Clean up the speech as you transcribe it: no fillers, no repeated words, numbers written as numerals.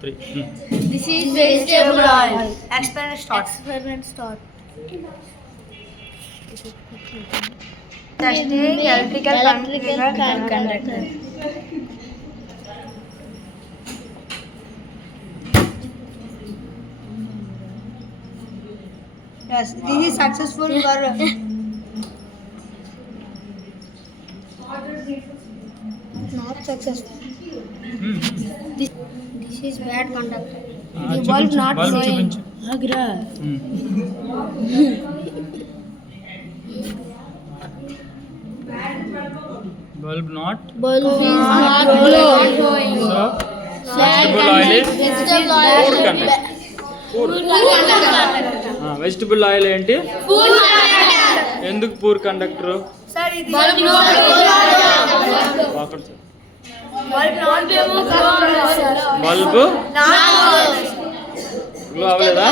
3. This is vegetable oil. Experiment start. Testing electrical conductor. Yes, this is successful for Not successful. this is bad conductor. The bulb not bulb flowing. చూపించు. Agra. Bulb not. Bulb is not glowing. So vegetable oil is poor conductor. Vegetable oil ఏంటి? ఎందుకు poor conductor? Bulb అవ్వలేదా?